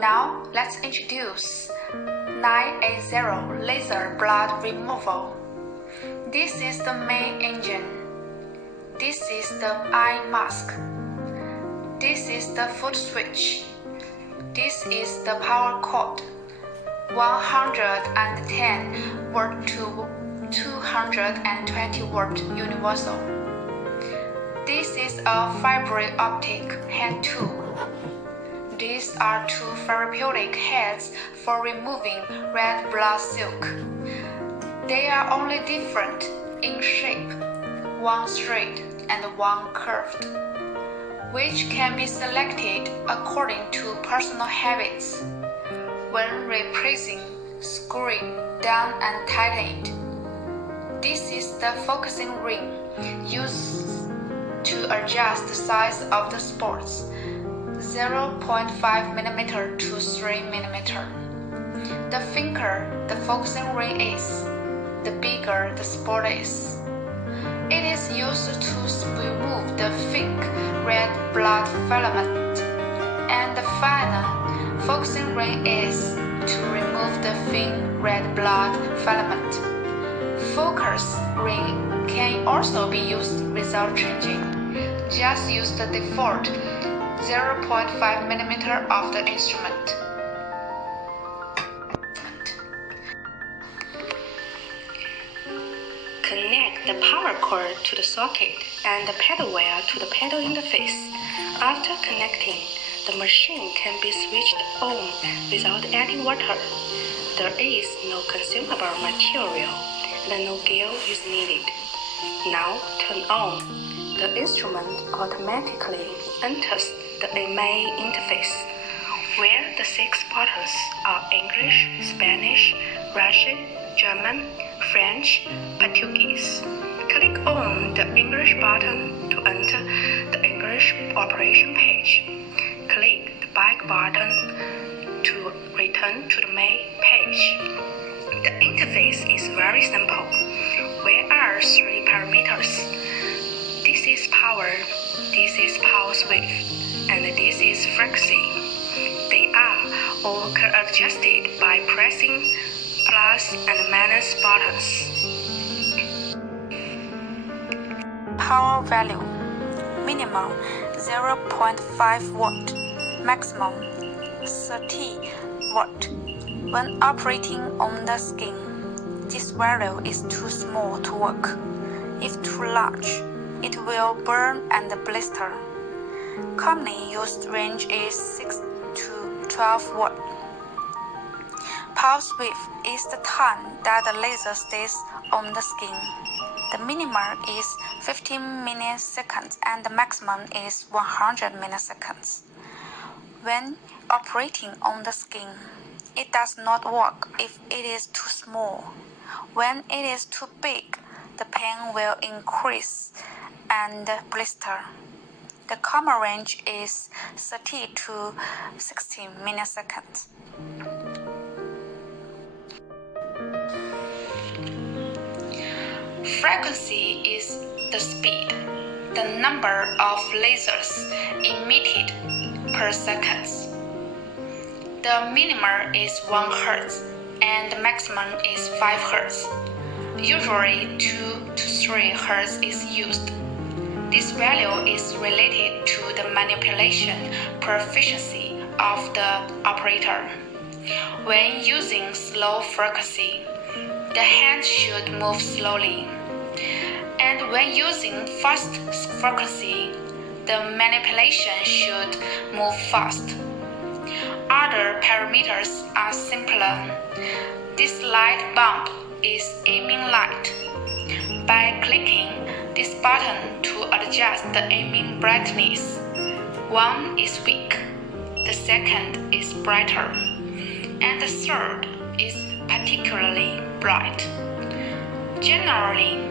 Now let's introduce 980 laser blood removal. This is the main engine. This is the eye mask. This is the foot switch. This is the power cord. 110 volt to 220 volt universal. This is a fiber optic hand tool. These are two therapeutic heads for removing red blood silk. They are only different in shape, one straight and one curved, which can be selected according to personal habits. When replacing, screwing down and tightened. This is the focusing ring used to adjust the size of the spots, 0.5 mm to 3 mm. The thicker the focusing ring is, the bigger the spot is. It is used to remove the thick red blood filament, and the finer focusing ring is to remove the thin red blood filament. Focus ring can also be used without changing. Just use the default 0.5 mm of the instrument. Connect the power cord to the socket and the pedal wire to the pedal interface. After connecting, the machine can be switched on without adding water. There is no consumable material and no gear is needed. Now turn on. The instrument automatically enters the main interface, where the 6 buttons are English, Spanish, Russian, German, French, Portuguese. Click on the English button to enter the English operation page. Click the back button to return to the main page. The interface is very simple. There are 3 parameters. This is power, this is pulse width, and this is frequency. They are all adjusted by pressing plus and minus buttons. Power value: minimum 0.5 watt, maximum 30 watt. When operating on the skin, this value is too small to work. If too large, it will burn and blister. Commonly used range is 6 to 12 watt. Pulse width is the time that the laser stays on the skin. The minimum is 15 milliseconds and the maximum is 100 milliseconds. When operating on the skin, it does not work if it is too small. When it is too big, the pain will increase and blister. The common range is 30 to 60 milliseconds. Frequency is the speed, the number of lasers emitted per second. The minimum is 1 Hz and the maximum is 5 Hz. Usually 2 to 3 Hz is used. This value is related to the manipulation proficiency of the operator. When using slow frequency, the hand should move slowly. And when using fast frequency, the manipulation should move fast. Other parameters are simpler. This light bulb is aiming light. By clicking this button to adjust the aiming brightness, one is weak, the second is brighter, and the third is particularly bright. Generally,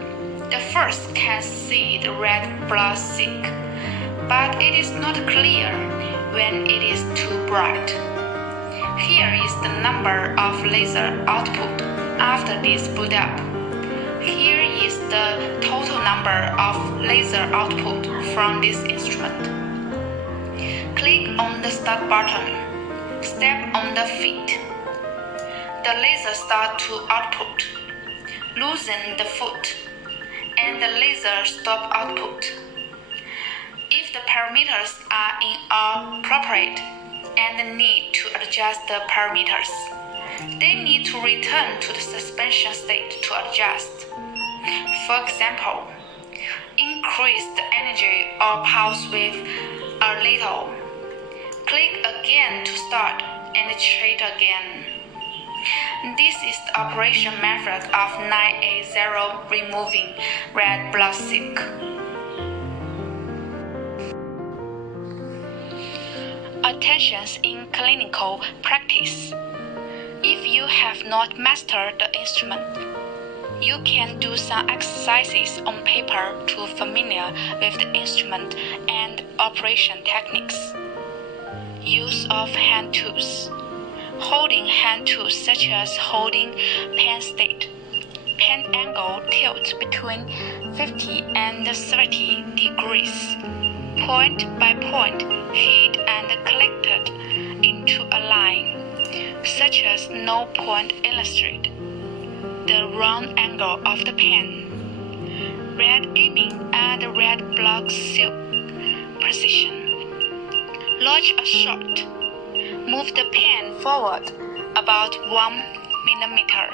the first can see the red blood silk, but it is not clear when it is too bright. Here is the number of laser output after this boot up. Here is the total number of laser output from this instrument. Click on the Start button. Step on the feet. The laser starts to output. Loosen the foot, and the laser stop output. If the parameters are inappropriate and need to adjust the parameters, they need to return to the suspension state to adjust. For example, increase the energy or pulse width a little. Click again to start and treat again. This is the operation method of 980 removing red blood silk. Attentions in clinical practice. If you have not mastered the instrument, you can do some exercises on paper to familiar with the instrument and operation techniques. Use of hand tools. Holding hand tools such as holding pen state. Pen angle tilt between 50 and 30 degrees. Point by point, hit and collected into a line, such as no point illustrate. The round angle of the pen. Red aiming and red blood silk precision. Launch a shot. Move the pen forward about 1 millimeter.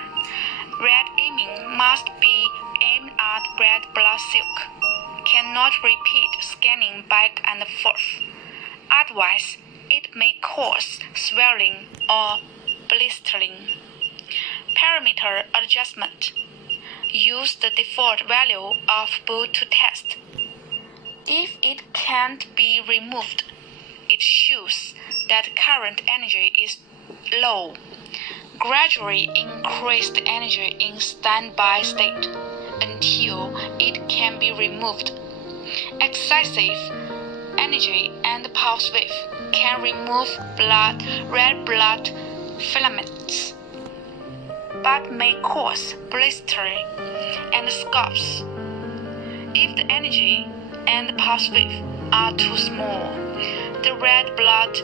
Red aiming must be aimed at red blood silk. Cannot repeat scanning back and forth. Otherwise, it may cause swelling or blistering. Parameter adjustment. Use the default value of boot to test. If it can't be removed, it shows that current energy is low. Gradually increase the energy in standby state until it can be removed. Excessive energy and pulse width can remove red blood filaments, but may cause blistering and scabs. If the energy and pulse width are too small, the red blood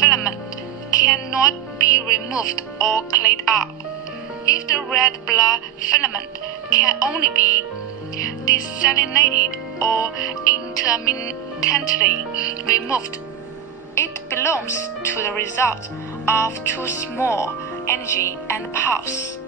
filament cannot be removed or cleaned up. If the red blood filament can only be desalinated or intermittently removed, it belongs to the result of too small energy and pulse.